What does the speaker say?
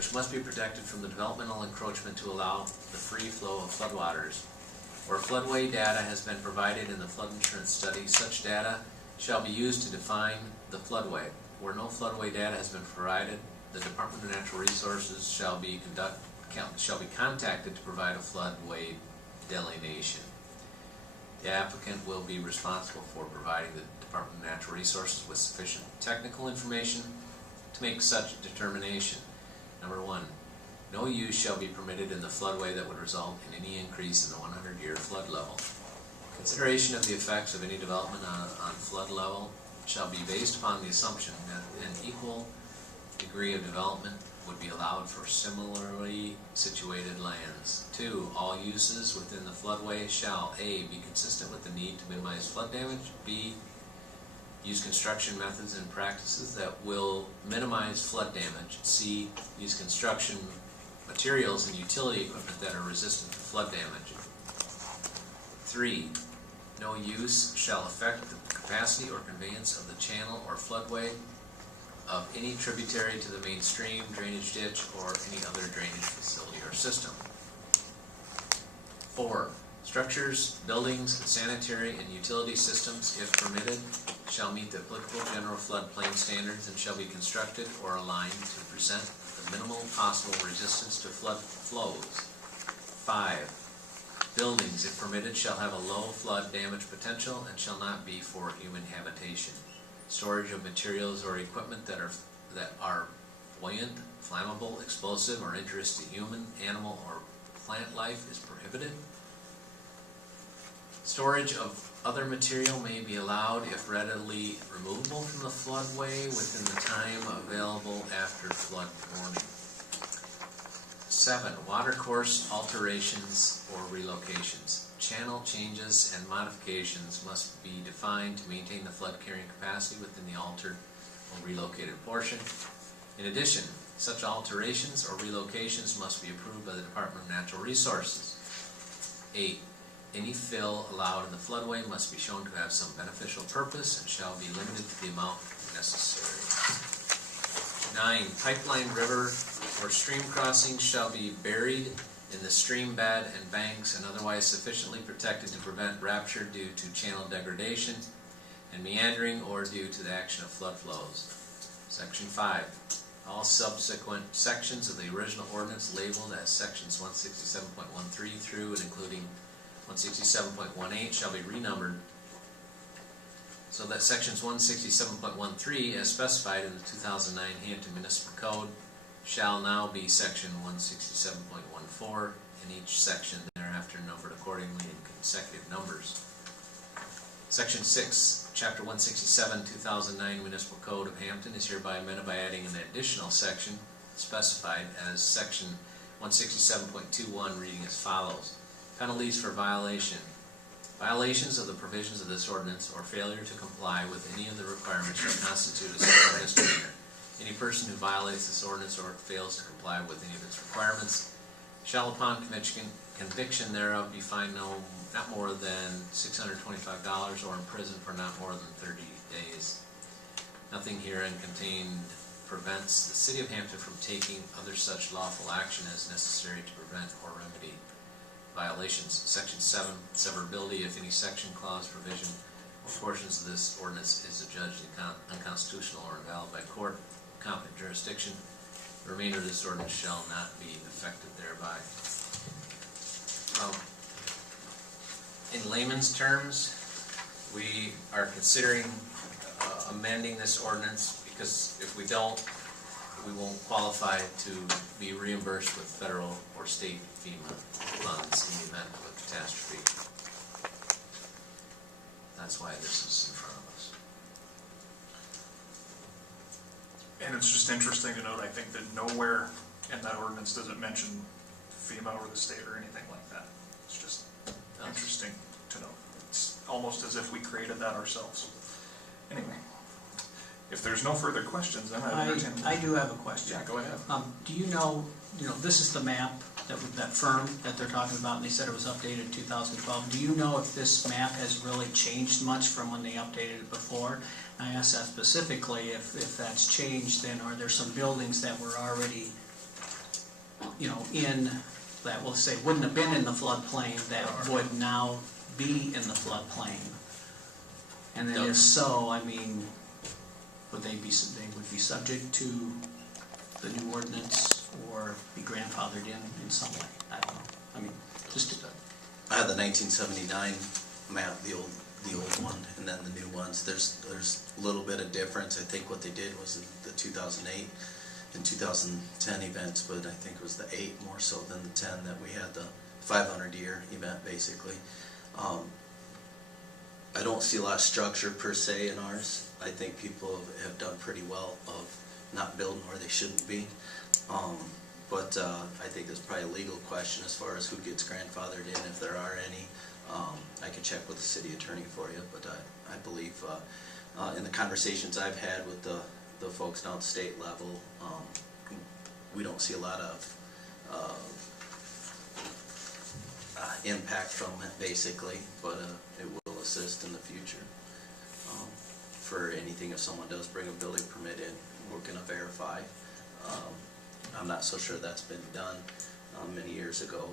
which must be protected from the developmental encroachment to allow the free flow of floodwaters. Where floodway data has been provided in the flood insurance study, such data shall be used to define the floodway. Where no floodway data has been provided, the Department of Natural Resources shall be contacted to provide a floodway delineation. The applicant will be responsible for providing the Department of Natural Resources with sufficient technical information to make such determination. Number 1, no use shall be permitted in the floodway that would result in any increase in the 100-year flood level. Consideration of the effects of any development on flood level shall be based upon the assumption that an equal degree of development would be allowed for similarly situated lands. 2, all uses within the floodway shall A, be consistent with the need to minimize flood damage, B, use construction methods and practices that will minimize flood damage, C, use construction materials and utility equipment that are resistant to flood damage. 3, no use shall affect the capacity or conveyance of the channel or floodway of any tributary to the main stream, drainage ditch, or any other drainage facility or system. 4, structures, buildings, sanitary, and utility systems, if permitted, shall meet the applicable general floodplain standards and shall be constructed or aligned to present the minimal possible resistance to flood flows. 5, buildings, if permitted, shall have a low flood damage potential and shall not be for human habitation. Storage of materials or equipment that are buoyant, flammable, explosive, or injurious to human, animal, or plant life is prohibited. Storage of other material may be allowed if readily removable from the floodway within the time available after flood warning. 7, watercourse alterations or relocations. Channel changes and modifications must be defined to maintain the flood carrying capacity within the altered or relocated portion. In addition, such alterations or relocations must be approved by the Department of Natural Resources. 8, any fill allowed in the floodway must be shown to have some beneficial purpose and shall be limited to the amount necessary. 9, pipeline, river, or stream crossings shall be buried in the stream bed and banks and otherwise sufficiently protected to prevent rupture due to channel degradation and meandering or due to the action of flood flows. Section 5. All subsequent sections of the original ordinance labeled as sections 167.13 through and including 167.18 shall be renumbered so that sections 167.13 as specified in the 2009 Hampton Municipal Code shall now be section 167.14 and each section thereafter numbered accordingly in consecutive numbers. Section 6, Chapter 167, 2009 Municipal Code of Hampton is hereby amended by adding an additional section specified as section 167.21 reading as follows. Penalties for violation. Violations of the provisions of this ordinance or failure to comply with any of the requirements shall constitute a civil misdemeanor. Any person who violates this ordinance or fails to comply with any of its requirements shall upon conviction thereof be fined not more than $625 or imprisoned for not more than 30 days. Nothing herein contained prevents the City of Hampton from taking other such lawful action as necessary to prevent or remedy violations. Section 7, severability. If any section, clause, provision, or portions of this ordinance is adjudged unconstitutional or invalid by court, competent jurisdiction, the remainder of this ordinance shall not be affected thereby. In layman's terms, we are considering amending this ordinance because if we don't, we won't qualify to be reimbursed with federal or state FEMA funds in the event of a catastrophe. That's why this is in front of us. And it's just interesting to note, I think, that nowhere in that ordinance does it mention FEMA or the state or anything like that. It's just interesting to know. It's almost as if we created that ourselves. Anyway, if there's no further questions, then I do have a question. Yeah, go ahead. Do you know, this is the map that firm that they're talking about, and they said it was updated in 2012. Do you know if this map has really changed much from when they updated it before? I asked that specifically, if that's changed, then are there some buildings that were already you know, in, that will say, wouldn't have been in the floodplain, that would now be in the floodplain? And then if so, I mean, would they be subject to the new ordinance or be grandfathered in some way? I don't know. I mean, just to, I have the 1979 map, the old one, and then the new ones. There's a little bit of difference. I think what they did was the 2008 and 2010 events, but I think it was the 8 more so than the 10 that we had the 500-year event basically. I don't see a lot of structure per se in ours. I think people have done pretty well of not building where they shouldn't be. But I think there's probably a legal question as far as who gets grandfathered in, if there are any. I can check with the city attorney for you, but I believe in the conversations I've had with the folks down at the state level, we don't see a lot of impact from it basically, but it will assist in the future. For anything, if someone does bring a building permit in, we're going to verify. I'm not so sure that's been done many years ago.